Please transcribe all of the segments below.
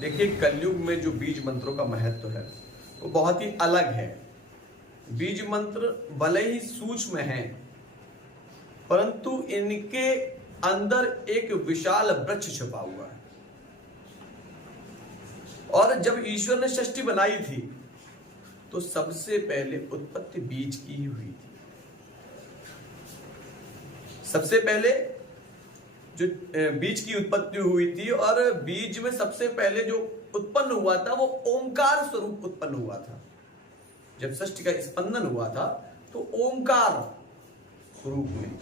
देखिए, कलयुग में जो बीज मंत्रों का महत्व है वो बहुत ही अलग है। बीज मंत्र भले ही सूक्ष्म हैं, परंतु इनके अंदर एक विशाल वृक्ष छुपा हुआ है। और जब ईश्वर ने सृष्टि बनाई थी तो सबसे पहले उत्पत्ति बीज की ही हुई थी। सबसे पहले जो बीज की उत्पत्ति हुई थी, और बीज में सबसे पहले जो उत्पन्न हुआ था वो ओंकार स्वरूप उत्पन्न हुआ था। जब सृष्टि का स्पंदन हुआ था तो ओंकार रूप में,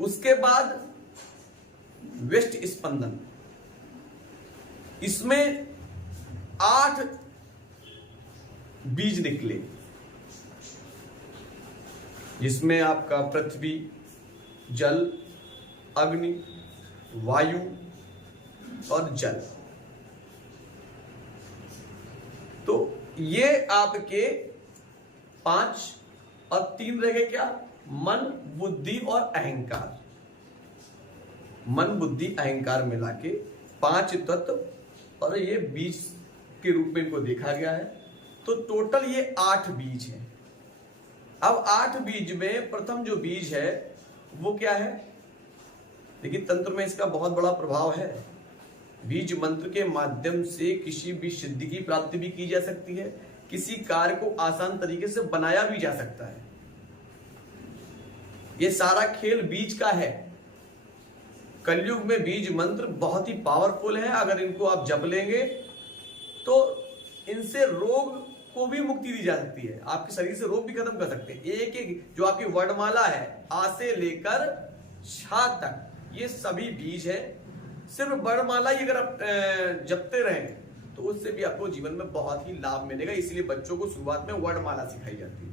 उसके बाद वेष्ट स्पंदन, इसमें 8 बीज निकले, जिसमें आपका पृथ्वी, जल, अग्नि, वायु और जल। तो ये आपके 5 और 3 रह गए क्या? मन, बुद्धि और अहंकार। मन, बुद्धि, अहंकार मिला के 5 तत्व, और ये बीज के रूप में इनको देखा गया है। तो टोटल ये 8 बीज है। अब 8 बीज में प्रथम जो बीज है वो क्या है? देखिए, तंत्र में इसका बहुत बड़ा प्रभाव है। बीज मंत्र के माध्यम से किसी भी सिद्धि की प्राप्ति भी की जा सकती है, किसी कार्य को आसान तरीके से बनाया भी जा सकता है। ये सारा खेल बीज का है। कलयुग में बीज मंत्र बहुत ही पावरफुल है। अगर इनको आप जप लेंगे तो इनसे रोग को भी मुक्ति दी जा सकती है। आपके शरीर से रोग भी खत्म कर सकते हैं। एक एक जो आपकी वर्णमाला है, आ से लेकर छा तक, ये सभी बीज है। सिर्फ वर्णमाला ही अगर आप जपते रहें तो उससे भी आपको जीवन में बहुत ही लाभ मिलेगा। इसलिए बच्चों को शुरुआत में वर्णमाला सिखाई जाती है।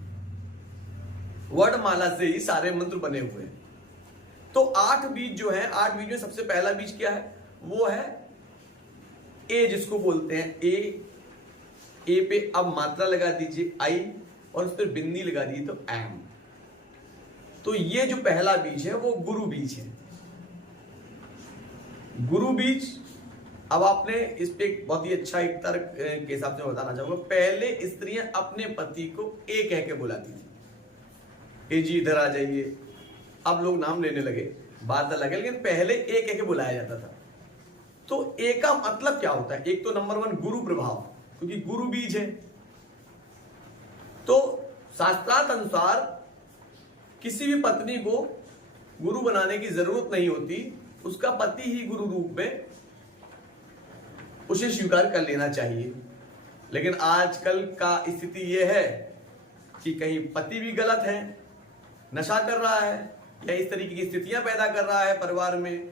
वर्णमाला से ही सारे मंत्र बने हुए हैं। तो 8 बीज जो है, 8 बीज में सबसे पहला बीज क्या है? वो है ए, जिसको बोलते हैं ए। ए पे अब मात्रा लगा दीजिए आई, और उस पर बिंदी लगा दीजिए तो एम। तो ये जो पहला बीज है वो गुरु बीज है। गुरु बीज, अब आपने इस पे बहुत ही अच्छा एक तर्क के हिसाब से बताना चाहूंगा। पहले स्त्रियां अपने पति को ए कह के बुलाती थी, ए जी इधर आ जाइए। अब लोग नाम लेने लगे, बात लगे, लेकिन पहले ए कह के बुलाया जाता था। तो ए का मतलब क्या होता है? एक तो नंबर 1 गुरु प्रभाव, क्योंकि गुरु बीज है। तो शास्त्रार्थ अनुसार किसी भी पत्नी को गुरु बनाने की जरूरत नहीं होती, उसका पति ही गुरु रूप में उसे स्वीकार कर लेना चाहिए। लेकिन आजकल का स्थिति यह है कि कहीं पति भी गलत है, नशा कर रहा है, या इस तरीके की स्थितियां पैदा कर रहा है परिवार में।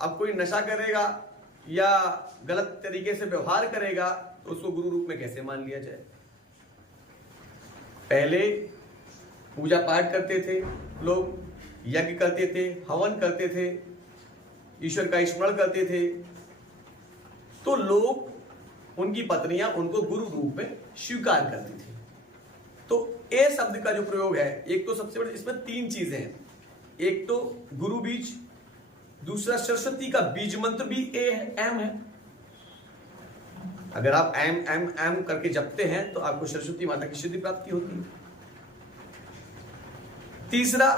अब कोई नशा करेगा या गलत तरीके से व्यवहार करेगा तो उसको गुरु रूप में कैसे मान लिया जाए? पहले पूजा पाठ करते थे लोग, यज्ञ करते थे, हवन करते थे, ईश्वर का स्मरण करते थे, तो लोग, उनकी पत्नियां उनको गुरु रूप में स्वीकार करती थी। तो ए शब्द का जो प्रयोग है, एक तो सबसे बड़ी इसमें 3 चीजें हैं। एक तो गुरु बीज, दूसरा सरस्वती का बीज मंत्र भी ए है, एम है। अगर आप एम एम एम करके जपते हैं तो आपको सरस्वती माता की सिद्धि प्राप्ति होती है। तीसरा,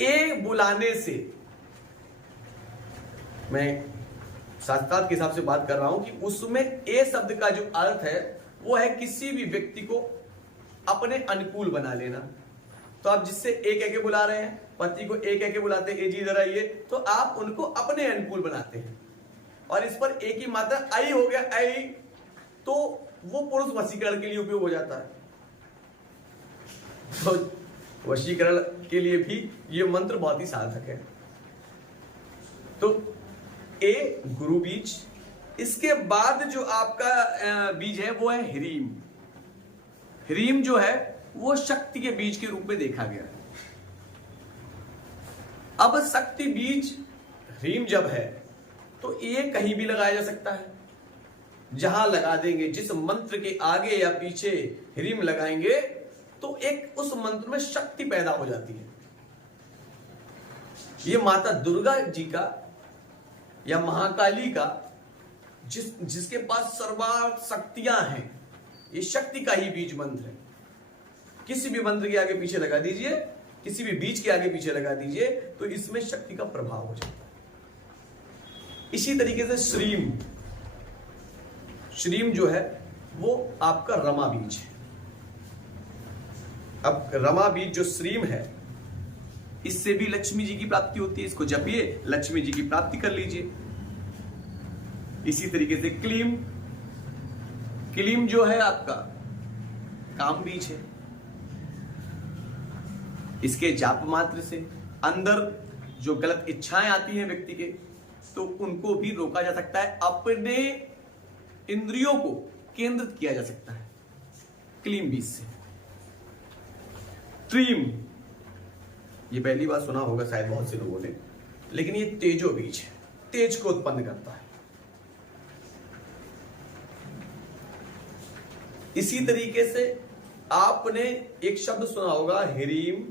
ए बुलाने से, मैं शास्त्रार्थ के हिसाब से बात कर रहा हूं कि उसमें ए शब्द का जो अर्थ है वो है किसी भी व्यक्ति को अपने अनुकूल बना लेना। तो आप जिससे ए कह के बुला रहे हैं, पति को ए कह के बुलाते हैं, ए जी इधर आइए, तो आप उनको अपने अनुकूल बनाते हैं। और इस पर ए की मात्रा आई हो गया, आई, तो वो पुरुष वशीकरण के लिए उपयोग हो जाता है। तो वशीकरण के लिए भी ये मंत्र बहुत ही सार्थक है। तो ए गुरु बीज। इसके बाद जो आपका बीज है वो है ह्रीम। ह्रीम जो है वो शक्ति के बीज के रूप में देखा गया है। अब शक्ति बीज ह्रीम जब है तो ये कहीं भी लगाया जा सकता है। जहां लगा देंगे, जिस मंत्र के आगे या पीछे ह्रीम लगाएंगे तो एक उस मंत्र में शक्ति पैदा हो जाती है। ये माता दुर्गा जी का या महाकाली का जिसके पास सर्वार्थ शक्तियां हैं, ये शक्ति का ही बीज मंत्र है। किसी भी मंत्र के आगे पीछे लगा दीजिए, किसी भी बीज के आगे पीछे लगा दीजिए, तो इसमें शक्ति का प्रभाव हो जाता है। इसी तरीके से श्रीम जो है वो आपका रमा बीज है। अब रमा बीज जो श्रीम है, इससे भी लक्ष्मी जी की प्राप्ति होती है। इसको जपिए, लक्ष्मी जी की प्राप्ति कर लीजिए। इसी तरीके से क्लीम जो है आपका काम बीज है। इसके जाप मात्र से अंदर जो गलत इच्छाएं आती हैं व्यक्ति के, तो उनको भी रोका जा सकता है, अपने इंद्रियों को केंद्रित किया जा सकता है क्लीम बीज से। ट्रीम, ये पहली बार सुना होगा शायद बहुत से लोगों ने, लेकिन ये तेजो बीज है, तेज को उत्पन्न करता है। इसी तरीके से आपने एक शब्द सुना होगा हिरीम,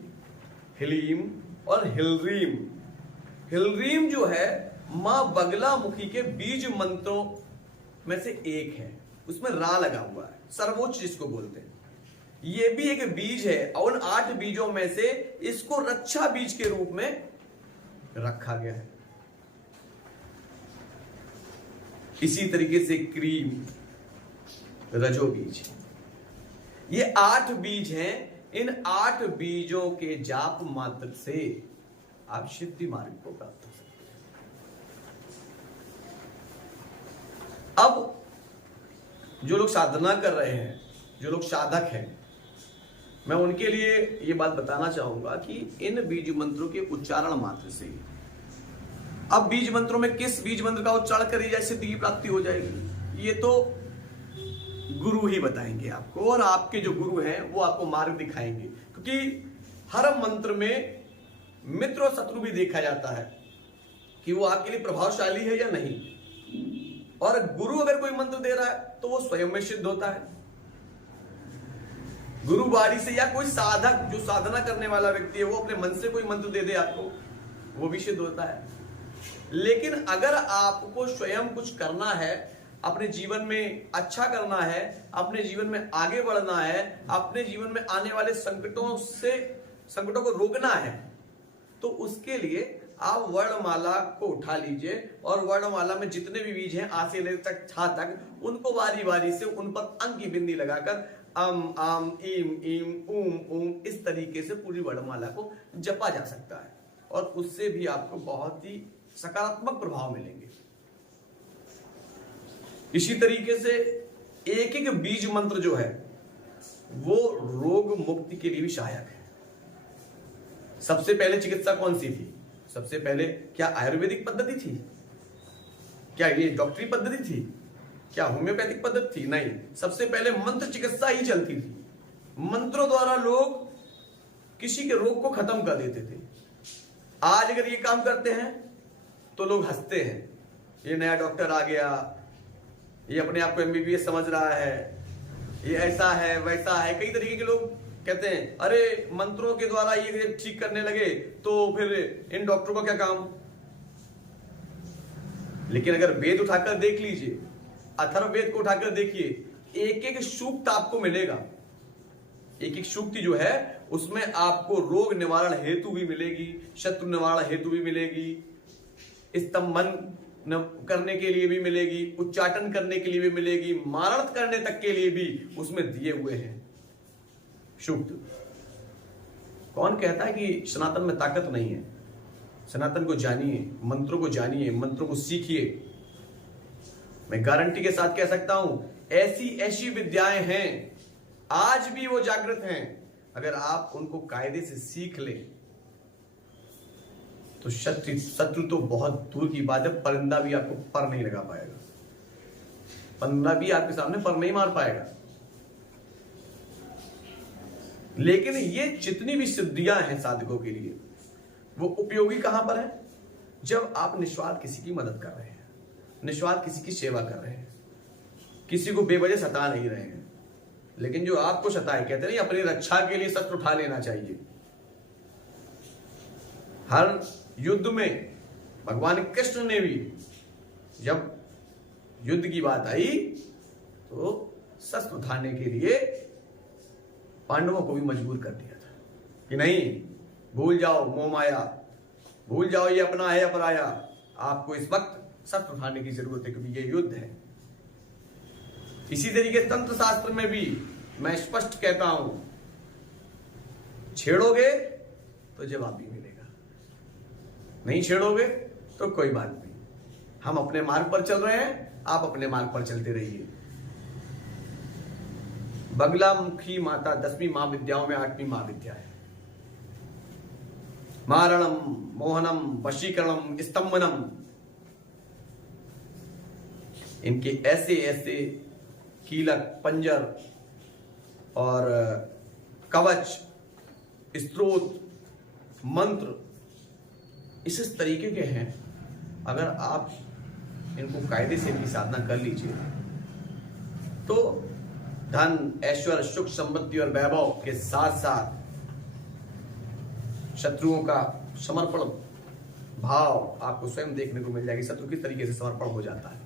हिलीम और हिलरीम। हिलरीम जो है मां बगलामुखी के बीज मंत्रों में से एक है, उसमें रा लगा हुआ है, सर्वोच्च जिसको बोलते हैं। ये भी एक बीज है और उन 8 बीजों में से इसको रक्षा बीज के रूप में रखा गया है। इसी तरीके से क्रीम रजो बीज, ये 8 बीज हैं। इन 8 बीजों के जाप मात्र से आप सिद्धि मार्ग को प्राप्त हो सकते हैं। अब जो लोग साधना कर रहे हैं, जो लोग साधक हैं, मैं उनके लिए ये बात बताना चाहूंगा कि इन बीज मंत्रों के उच्चारण मात्र से, अब बीज मंत्रों में किस बीज मंत्र का उच्चारण करी जाए सिद्धि की प्राप्ति हो जाएगी, ये तो गुरु ही बताएंगे आपको, और आपके जो गुरु हैं वो आपको मार्ग दिखाएंगे। क्योंकि हर मंत्र में मित्र और शत्रु भी देखा जाता है कि वो आपके लिए प्रभावशाली है या नहीं। और गुरु अगर कोई मंत्र दे रहा है तो वो स्वयं में सिद्ध होता है, गुरु बारी से, या कोई साधक जो साधना करने वाला व्यक्ति है वो अपने मन से कोई मंत्र दे दे आपको, वो भी सिद्ध होता है। लेकिन अगर आपको स्वयं कुछ करना है, अपने जीवन में अच्छा करना है, अपने जीवन में आगे बढ़ना है, अपने जीवन में आने वाले संकटों को रोकना है, तो उसके लिए आप वर्णमाला को उठा लीजिए और वर्णमाला में जितने भी बीज हैं आ से लेकर तक छा तक, उनको बारी बारी से उन पर अंक की बिंदी लगाकर अम आम ईम ईम ऊम ऊम इस तरीके से पूरी वर्णमाला को जपा जा सकता है, और उससे भी आपको बहुत ही सकारात्मक प्रभाव मिलेंगे। इसी तरीके से एक एक बीज मंत्र जो है वो रोग मुक्ति के लिए भी सहायक है। सबसे पहले चिकित्सा कौन सी थी? सबसे पहले क्या आयुर्वेदिक पद्धति थी? क्या ये डॉक्टरी पद्धति थी? क्या होम्योपैथिक पद्धति थी? नहीं, सबसे पहले मंत्र चिकित्सा ही चलती थी। मंत्रों द्वारा लोग किसी के रोग को खत्म कर देते थे। आज अगर ये काम करते हैं तो लोग हंसते हैं, ये नया डॉक्टर आ गया, ये अपने आप को एमबीबीएस समझ रहा है, ये ऐसा है वैसा है। कई तरीके के लोग कहते हैं अरे मंत्रों के द्वारा ये ठीक करने लगे तो फिर इन डॉक्टरों का क्या काम। लेकिन अगर वेद उठाकर देख लीजिए, अथर्ववेद को उठाकर देखिए, एक एक सूक्त आपको मिलेगा। एक एक सूक्ति जो है उसमें आपको रोग निवारण हेतु भी मिलेगी, शत्रु निवारण हेतु भी मिलेगी, स्तंभन करने के लिए भी मिलेगी, उच्चाटन करने के लिए भी मिलेगी, मारण करने तक के लिए भी उसमें दिए हुए हैं सूक्त। कौन कहता है कि सनातन में ताकत नहीं है? सनातन को जानिए, मंत्रों को जानिए, मंत्रों को सीखिए। मैं गारंटी के साथ कह सकता हूं ऐसी ऐसी विद्याएं हैं, आज भी वो जागृत हैं। अगर आप उनको कायदे से सीख लें तो शत्रु तो बहुत दूर की बात है, परिंदा भी आपको पर नहीं लगा पाएगा, परिंदा भी आपके सामने पर नहीं मार पाएगा। लेकिन ये जितनी भी सिद्धियां हैं साधकों के लिए, वो उपयोगी कहां पर है? जब आप निस्वार्थ किसी की मदद कर रहे हैं, निस्वार्थ किसी की सेवा कर रहे हैं, किसी को बेवजह सता नहीं रहे हैं। लेकिन जो आपको सताए, कहते नहीं अपनी रक्षा के लिए शस्त्र उठा लेना चाहिए। हर युद्ध में भगवान कृष्ण ने भी जब युद्ध की बात आई तो शस्त्र उठाने के लिए पांडवों को भी मजबूर कर दिया था कि नहीं, भूल जाओ मोह माया, भूल जाओ ये अपना है अपराया, आपको इस वक्त शस्त्र उठाने की जरूरत है क्योंकि ये युद्ध है। इसी तरीके तंत्र शास्त्र में भी मैं स्पष्ट कहता हूं, छेड़ोगे तो जवाब भी मिलेगा, नहीं छेड़ोगे तो कोई बात नहीं। हम अपने मार्ग पर चल रहे हैं, आप अपने मार्ग पर चलते रहिए। बगलामुखी माता 10वीं महाविद्याओं में 8वीं महाविद्या है। मारणम, मोहनम, वशीकरणम, स्तंभनम, इनके ऐसे ऐसे कीलक, पंजर और कवच, स्त्रोत, मंत्र इस तरीके के हैं। अगर आप इनको कायदे से भी साधना कर लीजिए तो धन, ऐश्वर्य, सुख, समृद्धि और वैभव के साथ साथ शत्रुओं का समर्पण भाव आपको स्वयं देखने को मिल जाएगी। शत्रु किस तरीके से समर्पण हो जाता है।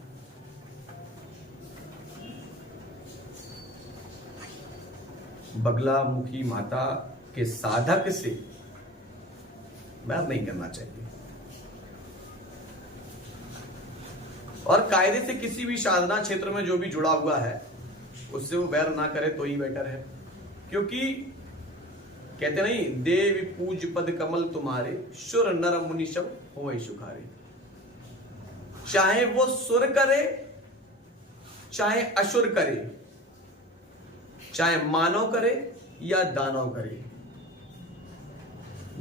बगलामुखी माता के साधक से वैर नहीं करना चाहिए और कायदे से किसी भी साधना क्षेत्र में जो भी जुड़ा हुआ है उससे वो वैर ना करे तो ही बेटर है। क्योंकि कहते नहीं, देवी पूज पद कमल तुम्हारे, सुर नर मुनि सब होए सुखारे। चाहे वो सुर करे, चाहे असुर करे, चाहे मानव करे या दानव करे,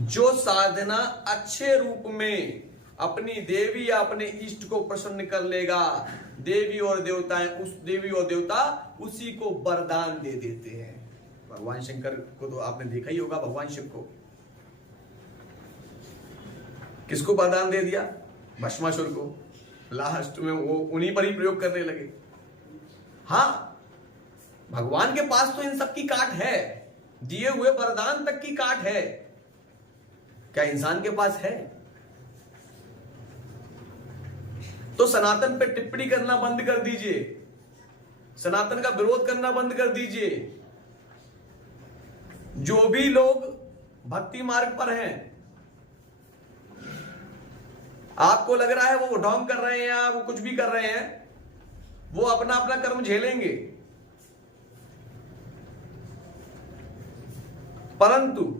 जो साधना अच्छे रूप में अपनी देवी या अपने इष्ट को प्रसन्न कर लेगा, देवी और देवता उसी को वरदान दे देते हैं। भगवान शंकर को तो आपने देखा ही होगा। भगवान शिव को किसको वरदान दे दिया? भस्मासुर को। लास्ट में वो उन्हीं पर ही प्रयोग करने लगे। हाँ, भगवान के पास तो इन सब की काट है, दिए हुए वरदान तक की काट है। क्या इंसान के पास है? तो सनातन पे टिप्पणी करना बंद कर दीजिए, सनातन का विरोध करना बंद कर दीजिए। जो भी लोग भक्ति मार्ग पर हैं, आपको लग रहा है वो ढोंग कर रहे हैं या वो कुछ भी कर रहे हैं, वो अपना अपना कर्म झेलेंगे, परंतु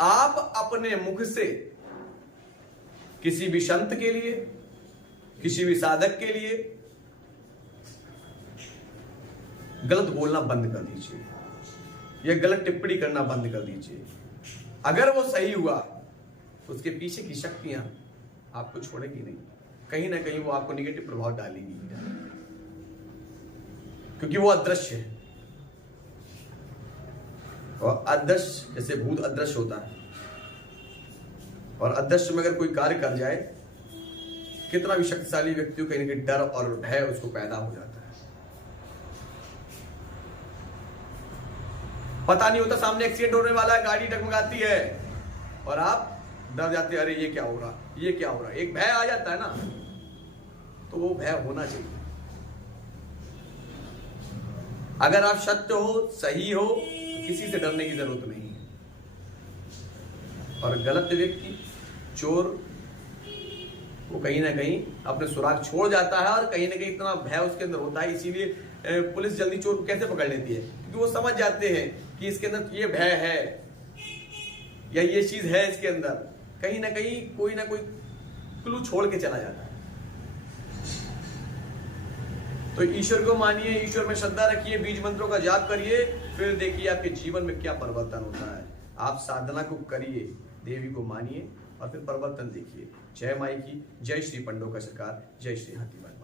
आप अपने मुख से किसी भी संत के लिए, किसी भी साधक के लिए गलत बोलना बंद कर दीजिए या गलत टिप्पणी करना बंद कर दीजिए। अगर वो सही हुआ तो उसके पीछे की शक्तियां आपको छोड़ेगी नहीं, कहीं ना कहीं वो आपको निगेटिव प्रभाव डालेगी, क्योंकि वो अदृश्य है। और अदृश्य जैसे भूत अदृश्य होता है, और अदृश्य में अगर कोई कार्य कर जाए, कितना भी शक्तिशाली व्यक्ति को कहीं ना कहीं डर और भय उसको पैदा हो जाता है। पता नहीं होता सामने एक्सीडेंट होने वाला है, गाड़ी डगमगाती है और आप डर जाते हैं, अरे ये क्या हो रहा, ये क्या हो रहा। एक भय आ जाता है ना, तो वो भय होना चाहिए। अगर आप सत्य हो, सही हो, तो किसी से डरने की जरूरत नहीं है। और गलत व्यक्ति, चोर, वो कहीं ना कहीं अपने सुराग छोड़ जाता है और कहीं ना कहीं इतना भय उसके अंदर होता है। इसीलिए पुलिस जल्दी चोर को कैसे पकड़ लेती है, क्योंकि वो समझ जाते हैं कि इसके अंदर ये भय है या ये चीज है इसके अंदर। कहीं ना कहीं कोई ना कोई क्लू छोड़ के चला जाता है। तो ईश्वर को मानिए, ईश्वर में श्रद्धा रखिए, बीज मंत्रों का जाप करिए, फिर देखिए आपके जीवन में क्या परिवर्तन होता है। आप साधना को करिए, देवी को मानिए और फिर परिवर्तन देखिए। जय माई की, जय श्री पंडों का सरकार, जय श्री हाथीवाल।